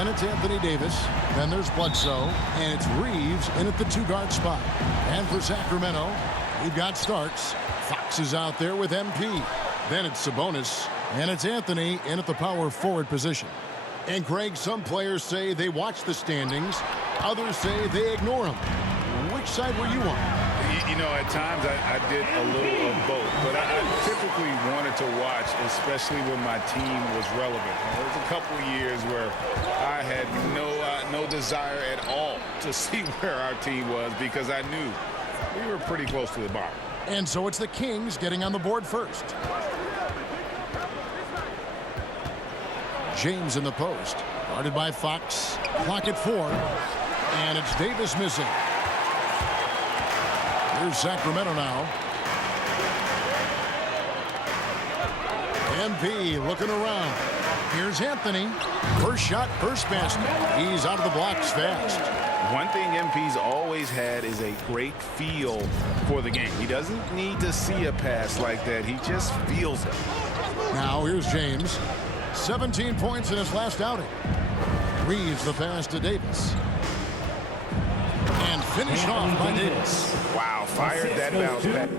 Then it's Anthony Davis. Then there's Bledsoe. And it's Reeves in at the 2-guard spot. And for Sacramento, we've got Starks. Fox is out there with MP. Then it's Sabonis. And it's Anthony in at the power forward position. And Greg, some players say they watch the standings. Others say they ignore them. Which side were you on? You know, at times I did a little of both, but I typically wanted to watch, especially when my team was relevant. There was a couple of years where I had no desire at all to see where our team was because I knew we were pretty close to the bottom. And so it's the Kings getting on the board first. James in the post, guarded by Fox. Clock at 4, and it's Davis missing. Here's Sacramento now. MP looking around. Here's Anthony. First shot, first basket. He's out of the blocks fast. One thing MP's always had is a great feel for the game. He doesn't need to see a pass like that. He just feels it. Now here's James. 17 points in his last outing. Reeves the pass to Davis. And finished off by Davis. Wow, fired that bounce back.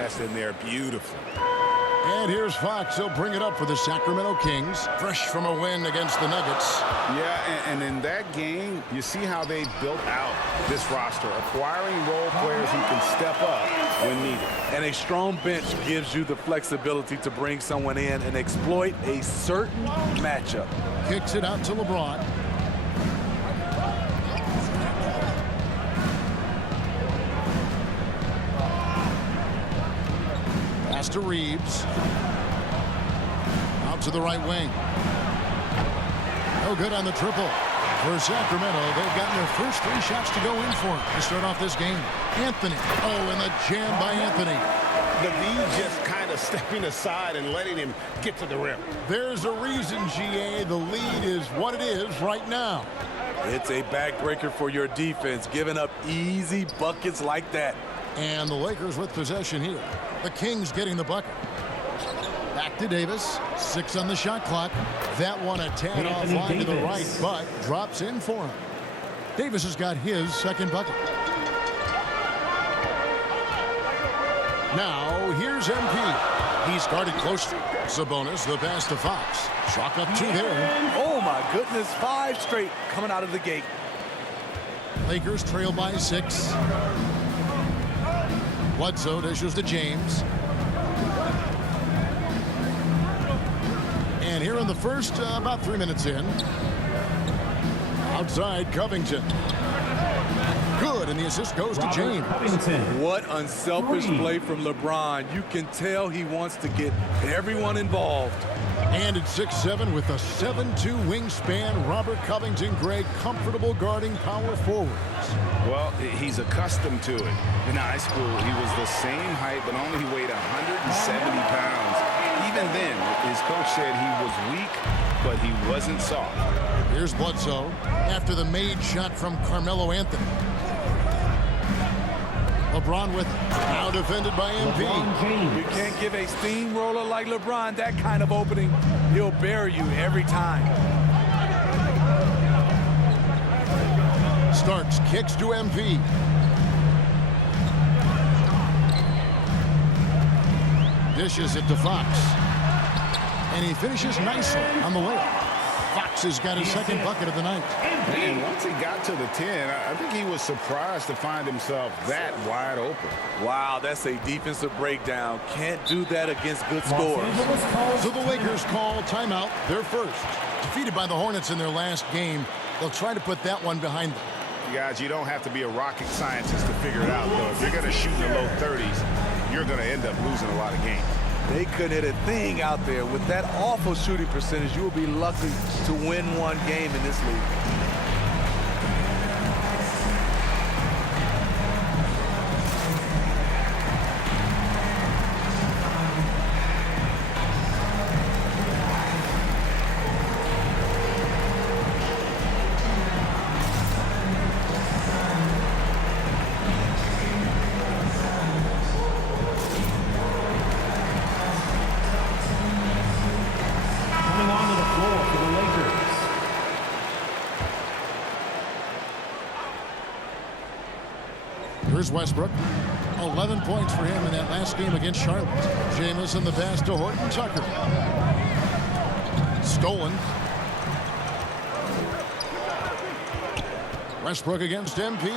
That's in there beautiful. And here's Fox. He'll bring it up for the Sacramento Kings. Fresh from a win against the Nuggets. Yeah, and in that game, you see how they built out this roster, acquiring role players who can step up when needed. And a strong bench gives you the flexibility to bring someone in and exploit a certain matchup. Kicks it out to LeBron. Pass to Reeves. Out to the right wing. No good on the triple. For Sacramento, they've gotten their first 3 shots to go in for to start off this game. Anthony. Oh, and the jam by Anthony. The lead just kind of stepping aside and letting him get to the rim. There's a reason, GA. The lead is what it is right now. It's a backbreaker for your defense, giving up easy buckets like that. And the Lakers with possession here. The Kings getting the bucket. Back to Davis. 6 on the shot clock. That one a tad offline to the right, but drops in for him. Davis has got his second bucket. Now, here's MP. He's guarded closely. Sabonis, the pass to Fox. Chalk up 2 there. Oh, my goodness. 5 straight coming out of the gate. Lakers trail by 6. Bledsoe dishes to James. And here in the first, about 3 minutes in. Outside, Covington. Good. good, and the assist goes to James. What unselfish play from LeBron. You can tell he wants to get everyone involved. And at 6'7" with a 7'2" wingspan, Robert Covington, Greg, comfortable guarding power forwards. Well, he's accustomed to it. In high school, he was the same height, but only he weighed 170 pounds. Even then, his coach said he was weak, but he wasn't soft. Here's Bledsoe after the made shot from Carmelo Anthony. LeBron with it. Now defended by MP. You can't give a steamroller like LeBron that kind of opening. He'll bury you every time. Starks, kicks to MP. Dishes it to Fox. And he finishes nicely on the layup. Fox has got his second bucket of the night. And once he got to the 10, I think he was surprised to find himself that wide open. Wow, that's a defensive breakdown. Can't do that against good scores. So the Lakers call timeout, their first. Defeated by the Hornets in their last game, they'll try to put that one behind them. You guys, you don't have to be a rocket scientist to figure it out, though. If you're going to shoot in the low 30s, you're going to end up losing a lot of games. They couldn't hit a thing out there. With that awful shooting percentage, you will be lucky to win one game in this league. Here's Westbrook. 11 points for him in that last game against Charlotte. Jamison the pass to Horton Tucker. Stolen. Westbrook against MP.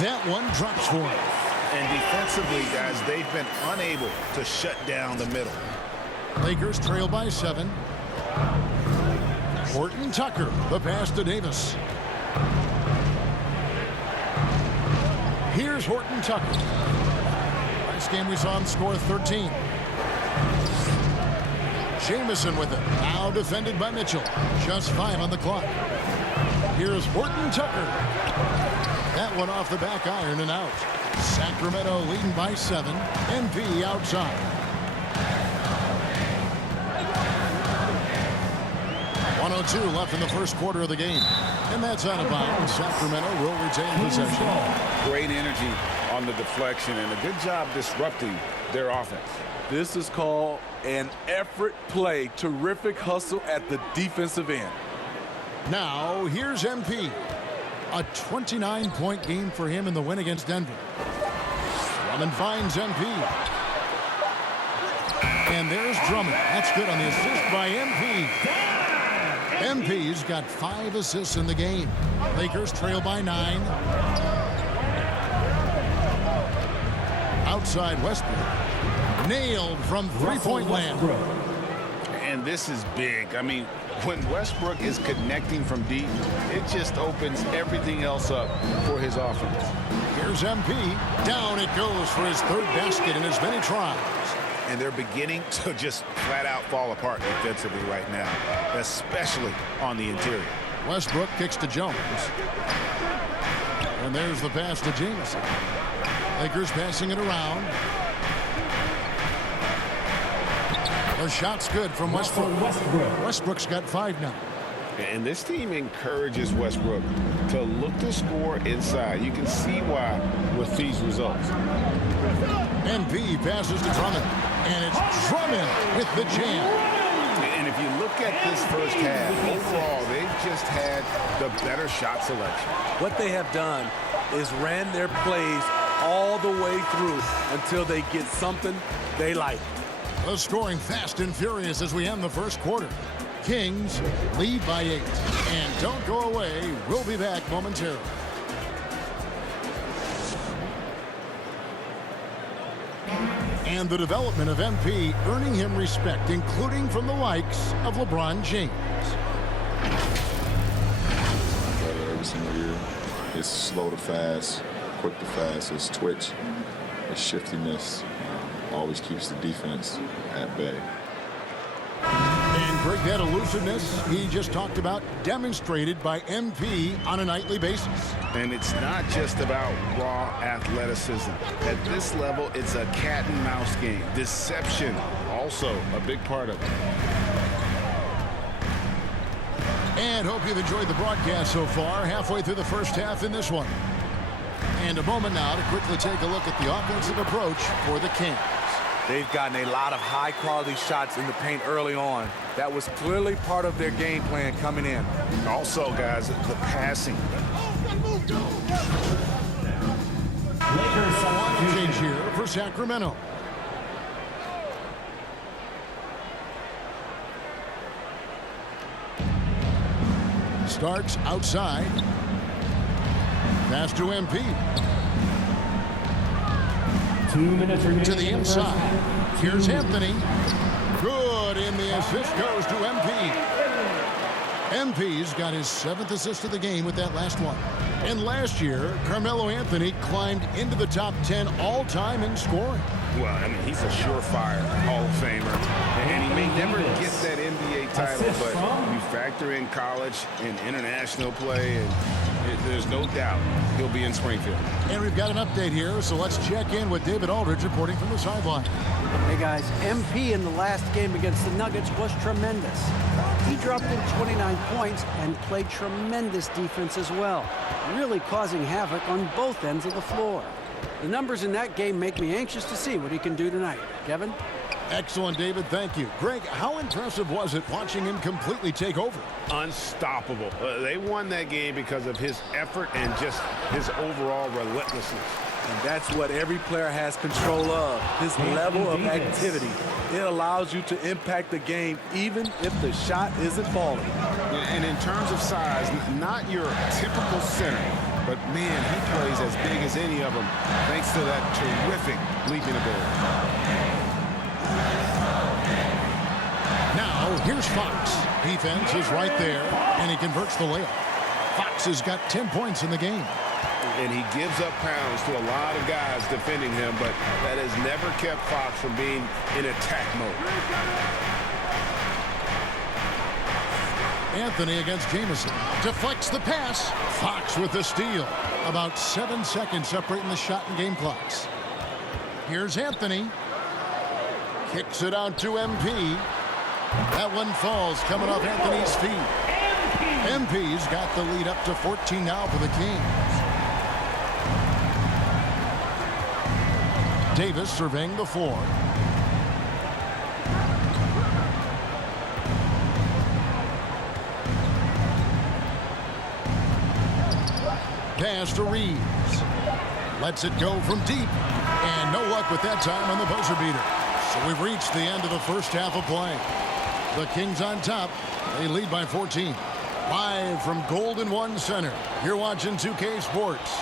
That one drops for him. And defensively, guys, they've been unable to shut down the middle. Lakers trail by 7. Horton Tucker, the pass to Davis. Here's Horton Tucker. Last game we saw him score 13. Jamison with it. Now defended by Mitchell. Just 5 on the clock. Here's Horton Tucker. That one off the back iron and out. Sacramento leading by 7. MP outside. 1:02 left in the first quarter of the game. And that's out of bounds. Sacramento will retain possession. Great energy on the deflection and a good job disrupting their offense. This is called an effort play. Terrific hustle at the defensive end. Now, here's MP. A 29-point game for him in the win against Denver. Drummond finds MP. And there's Drummond. That's good on the assist by MP. MP's got 5 assists in the game. Lakers trail by 9. Outside Westbrook. Nailed from three-point land. And this is big. I mean, when Westbrook is connecting from deep, it just opens everything else up for his offense. Here's MP. Down it goes for his third basket in as many tries. And they're beginning to just flat out fall apart defensively right now, especially on the interior. Westbrook kicks to Jones. And there's the pass to Jamison. Lakers passing it around. The shot's good from Westbrook. Westbrook's got 5 now. And this team encourages Westbrook to look to score inside. You can see why with these results. MP passes to Drummond. And it's Drummond with the jam. And if you look at this first half, overall, they've just had the better shot selection. What they have done is ran their plays all the way through until they get something they like. The scoring fast and furious as we end the first quarter. Kings lead by 8. And don't go away. We'll be back momentarily. And the development of MP earning him respect, including from the likes of LeBron James. Every single year. His slow to fast, quick to fast, his twitch, his shiftiness always keeps the defense at bay. And great that elusiveness he just talked about demonstrated by MP on a nightly basis. And it's not just about raw athleticism. At this level, it's a cat and mouse game. Deception, also a big part of it. And hope you've enjoyed the broadcast so far. Halfway through the first half in this one. And a moment now to quickly take a look at the offensive approach for the Kings. They've gotten a lot of high-quality shots in the paint early on. That was clearly part of their game plan coming in. Also, guys, the passing. Change here for Sacramento. Starts outside. Pass to MP. 2 minutes remaining To the inside. Here's Anthony. Good, and the assist goes to MP. MP's got his 7th assist of the game with that last one. And last year, Carmelo Anthony climbed into the top 10 all-time in scoring. Well, I mean, he's a surefire Hall of Famer. And he may never get that NBA title, but you factor in college and international play, and there's no doubt he'll be in Springfield. And we've got an update here, so let's check in with David Aldridge reporting from the sideline. Hey guys, MP in the last game against the Nuggets was tremendous. He dropped in 29 points and played tremendous defense as well, really causing havoc on both ends of the floor. The numbers in that game make me anxious to see what he can do tonight. Kevin? Excellent, David. Thank you. Greg, how impressive was it watching him completely take over? Unstoppable. They won that game because of his effort and just his overall relentlessness. And that's what every player has control of, his level of activity. It allows you to impact the game even if the shot isn't falling. And in terms of size, not your typical center, but man, he plays as big as any of them thanks to that terrific leaping ability. Now, here's Fox. Defense is right there, and he converts the layup. Fox has got 10 points in the game. And he gives up pounds to a lot of guys defending him, but that has never kept Fox from being in attack mode. Anthony against Jamison. Deflects the pass. Fox with the steal. About 7 seconds separating the shot and game clocks. Here's Anthony. Kicks it out to MP. That one falls coming off Anthony's feet. MP's got the lead up to 14 now for the Kings. Davis surveying the floor. Pass to Reeves. Lets it go from deep. And no luck with that time on the buzzer beater. So we've reached the end of the first half of play. The Kings on top. They lead by 14. Live from Golden One Center. You're watching 2K Sports.